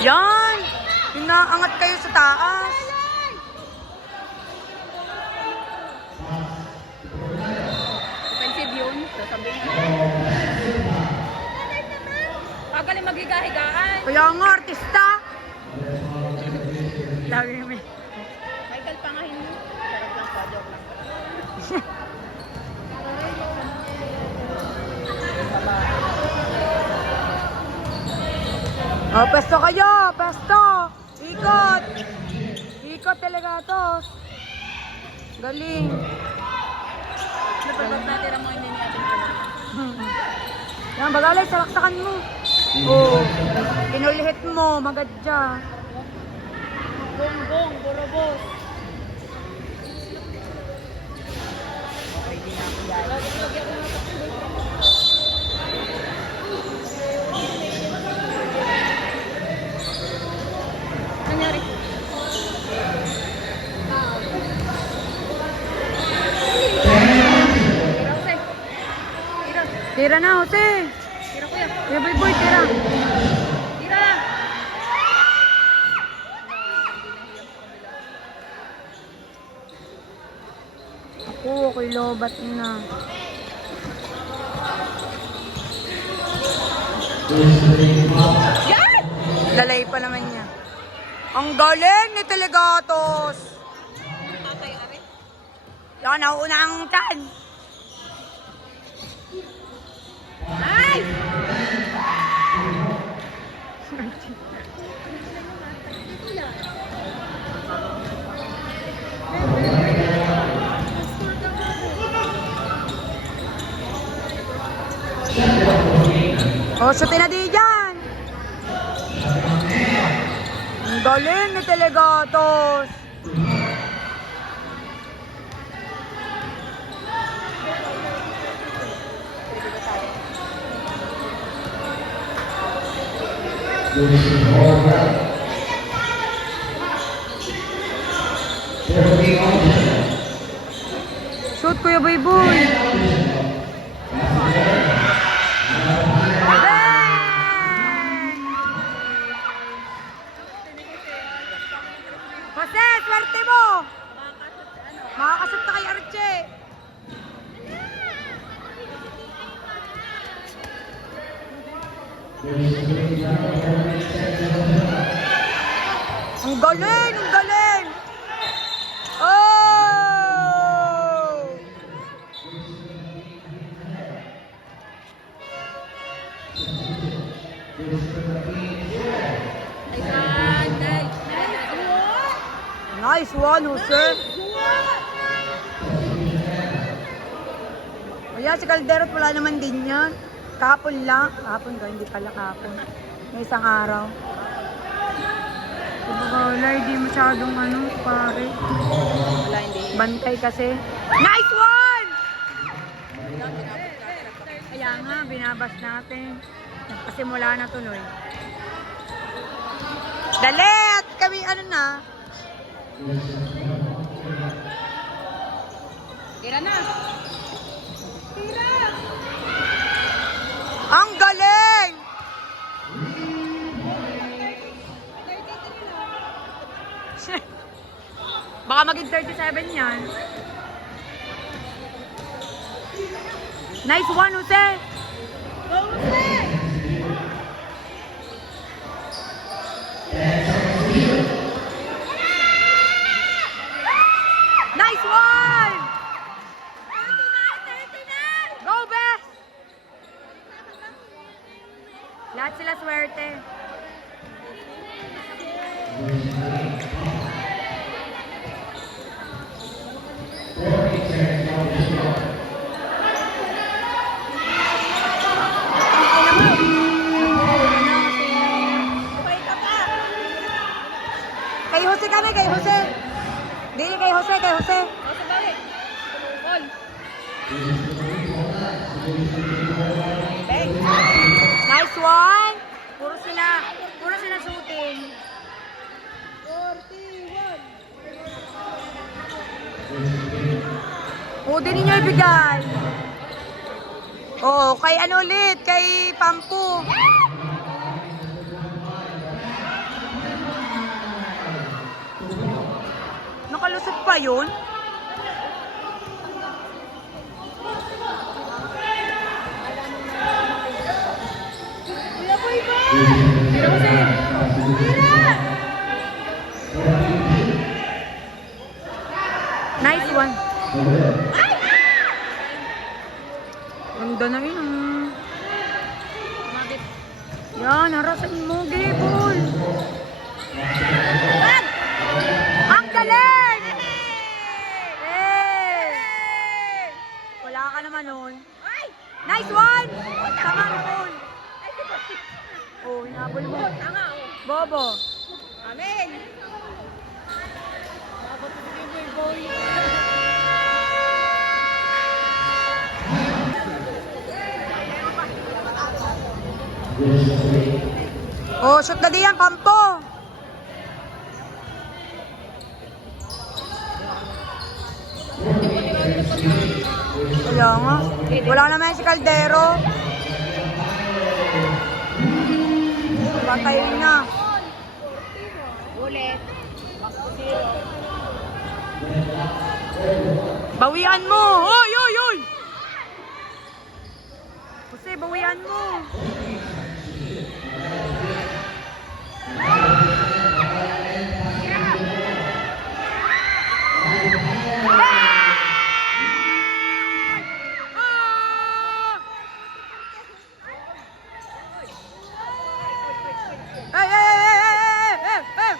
Yan! Inaangat kayo sa taas. Offensive yun. Sasabihin ko. Pagaling magigahigaan. Kaya nga, artista. Lagi may... Michael Pangahin mo. Sarap lang pa. Joke lang. Oh, pesto kayo! Pesto! Ikot! Ikot talaga to. Galing. Napagod natin ang mga hindi natin. Yan, bagalay, salaksakan mo. Oh, pinulihit mo, magadya. Bongbong, borobos. Nangyari? Tira, Jose. Tira. Tira na, Jose. Tira, kuya. Tira, boy, tira. Tira. Ako, ako'y lobat na. Yan! Lalay pa naman niya. Ang galing ni Telegatos. Yan, nauuna ang tan. Ay! O, shootin na di dyan. Ang galing ni Telegatos. Shoot, Kuya Boy. Jose, swerte mo! Makakasot na kay Arche. Ang galing! Ang galing! Oh! Nice one, Jose. Ayan, si Calderot wala naman din yan. Kahapon lang. Kahapon ka, hindi pala kahapon. May isang araw. Wala, hindi masyadong pare. Wala, hindi. Bantay kasi. Nice one! Kaya nga, binabas natin. Nagpasimula na tuloy. Dalit! Kami na? Tira na. Tira! Ang galing! Baka maging 37 yan. Nice one, Jose! Go, Jose! Nice one! 39! Go, Beth! Lahat sila swerte. Kay Jose ka na, kay Jose. Dili kay Jose, kay Jose. O, sa balik. Ball. Bang! Nice one. Puro sila shooting. 41! O, din ninyo ibigay. Oo, kay ano ulit? Kay Pampu. Nakalusot pa yun? Kuya Boy ba? Tira mo sa'yo. Tira! Nice one. Ganda na yun. Mabit. Yan, harasin mo, Gable. Ang galing! Hey! Wala ka naman nun. Nice one! Tama na, Paul. Oh, hinabol mo. Tanga, oh. Bobo. Amen! Mabot ko si Boy. Oh, shoot na diyan, Pampo. Wala nga. Wala naman si Caldero. Patay na. Ulit. Bawian mo! Oy, oy, oy! Jose, bawian mo! Hey, hey, hey, hey, hey, hey!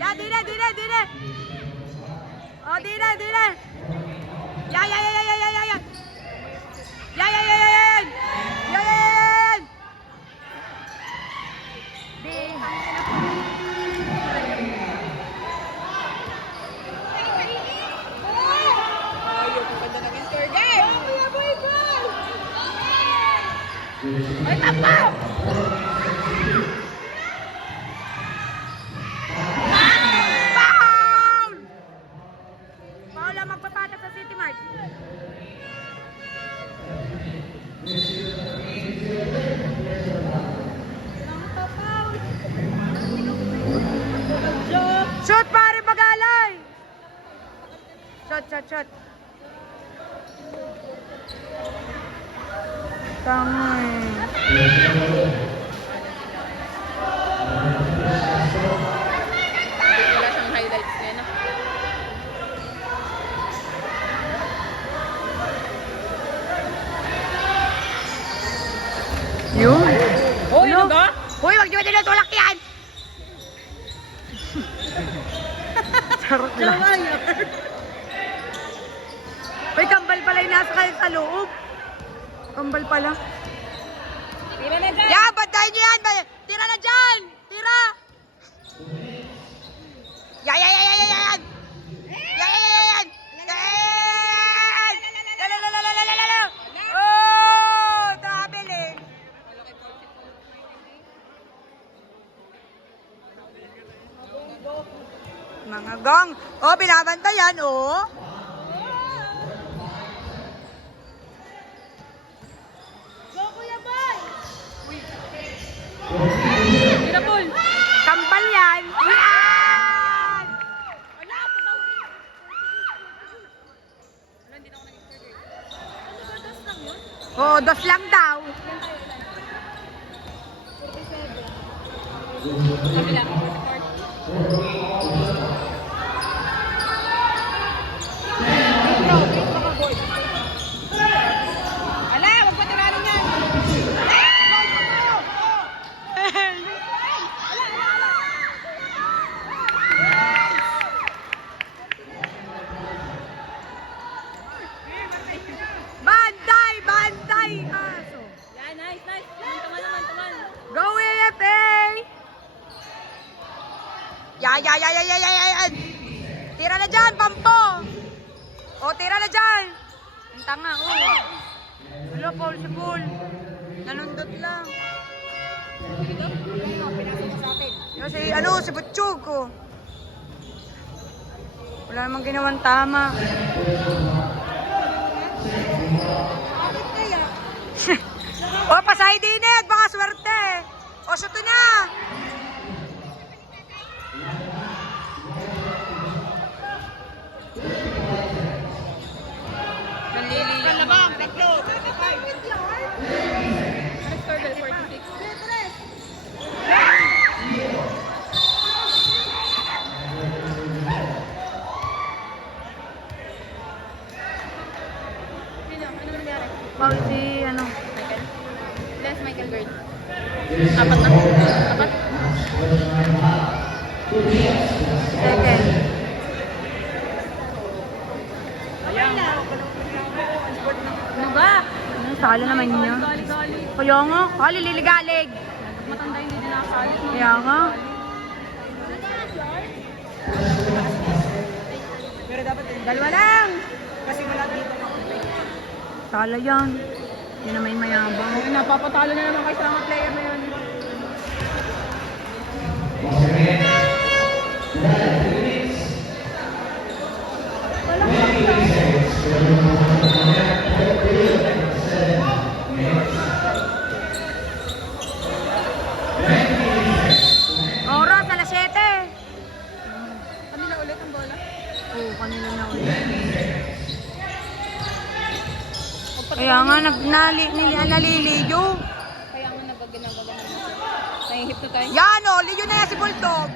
Ya, dire, dire, dire! Oh, dire, dire! Ya, ya, ya, ya, ya, ya, ya, ya! Ya, ya, ya, ya, ya, ya! Ya, ya, ya, ya! Di. Ayaw ko ganda ng tour game. Kuya Boy Boy! Ay, papa! Foul! Foul ang magpapatak sa City Mart. Shoot, pare, Bagalay! Shot, shot, shot. Tama eh. Wala siyang highlights niya na. Yun. Hoy, ano ba? Hoy, wag niyo tinutulak yan! Charot lang. Hoy, kambal pala yung nasa kayo sa loob. Kambal pala. Tira na dyan! Ya, bantayan niyo yan! Tira na dyan! Tira! Ya, ya, ya, ya, ya, yan! Ya, ya, ya, ya, yan! Yan! La, la, la, la, la, la, la, la! Oh! Tabelin! Mga gong! Oh, binabantayan, oh! Go, Kuya Boy! Tira, Paul! Kambal yan! Yan! Wala, pataw! Wala, hindi na ako nag-tour game. Ano ba, dos lang yun? Oh, dos lang daw. Kabila. Ala, wag pa tiranin yan. Bantay! Bantay! Aso. Yan, nice, nice. Taman naman, taman. Go AFA! Ya, ya, ya, ya, ya, ya, ya, ya. Tira na dyan, Pampo! O, tira na dyan! Ang tanga, oh. Wala, Paul, si Paul. Nanundot lang. Kasi, ano, si Butchog, oh. Wala namang ginawang tama. Bakit kaya? O, pasahe din eh. Baka swerte. O, shoot na. Kalabang, tatlo. 46. Ano nangyari? Paul, si ano? Michael? Yes, Michael Bird. Apat na? Apat? Second. Ano ba? Salo naman niya. Kaya nga, kali liligalig. Matanda hindi din nakasalit. Kaya nga. Pero dapat Dalawa lang. kasi wala dito. Salo yan. Yan naman yung mayabang. Ay, napapatalo na naman kayo sa mga player na yun. Oras, alas 7. Kanila ulit ang bola. Oo, kanila na ulit. Kaya nga, naliliyo. Kaya nga nagaganabagan na siya. Nahihipnotize. Yan o, liyo na yan si Bulldog.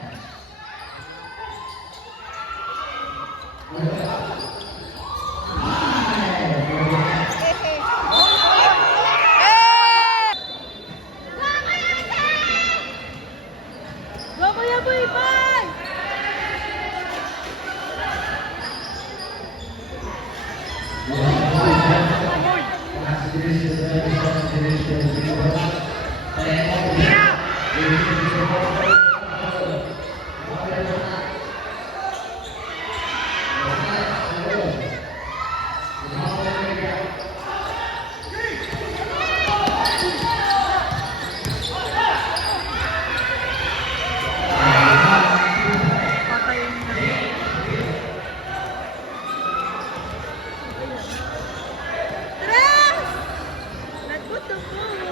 Eh! Go, Kuya Boy, bye! Patayin na. Tres! Nagput the phone.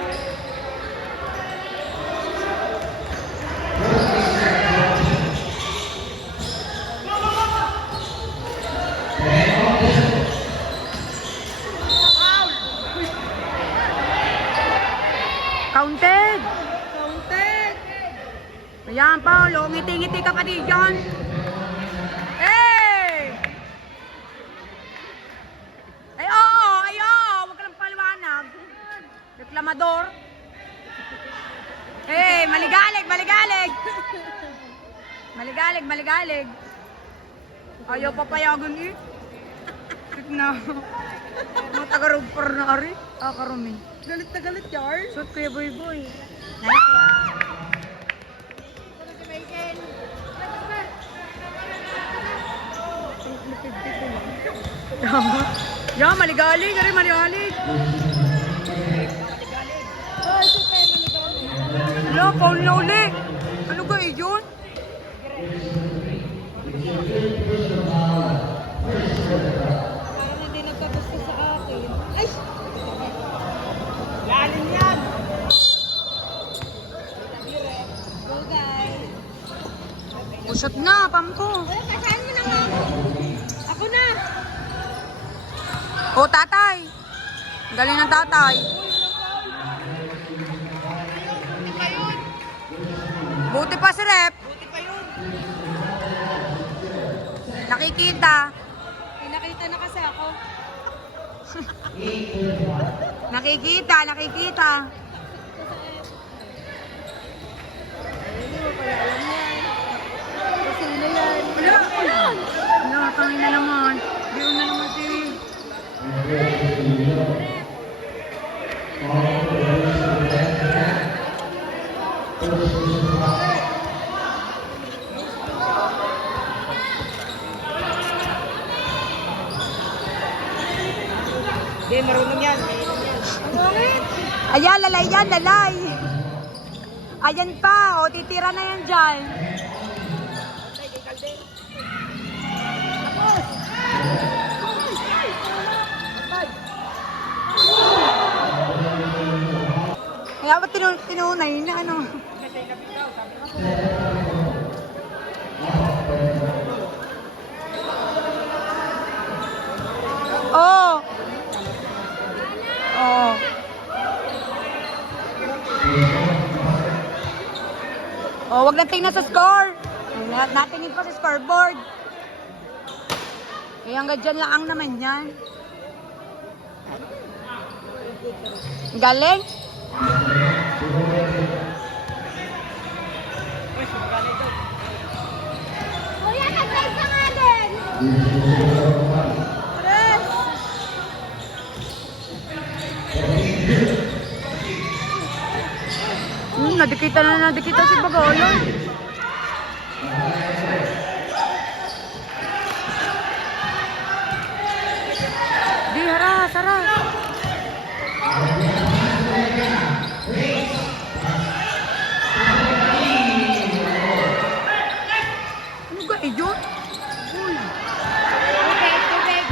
Counted! Counted! Ayan, Paolo, ngiti-ngiti ka pa di dyan. Hey! Ay, oo, huwag ka lang paliwanag. Reklamador. Hey, maligalig, maligalig. Maligalig, maligalig. Ayaw papayagan eh. Tik na. Mga taga-rugpar na ari. Karumi. Galit na galit, Jar. Shoot, Kuya Boy Boy. Nice one. Ya, maligalig, ari maligalig. Wala, Paul na uli. Ano ka yun? Parang hindi nagkagusto sa akin. Ay! Lalim yan! Go, guys! Usot na, pampo. Kasaan mo na nga ako? Ako na! O, tatay. Galing ng tatay. Buti pa si Rep. Buti pa yun. Nakikita. Pinakita na kasi ako. Nakikita, nakikita. Hindi mo pala alam yan. Kasi na yan. Wala, tangin na naman. Di na naman si... Hindi, marunong yan. Ayan, lalay yan, lalay. Ayan pa, o titira na yan dyan. Kaya ba tinunay na ano? Oh. Oh. Oh, wag na tingnan sa score. Natingin pa sa scoreboard. Eh, hanggang dyan lang naman yan. Galing? Kuya, nag-live ka nga din! Nadikita si Bagolon. Di, hara, sara. Ano ga, yun? Tubig. Tubig.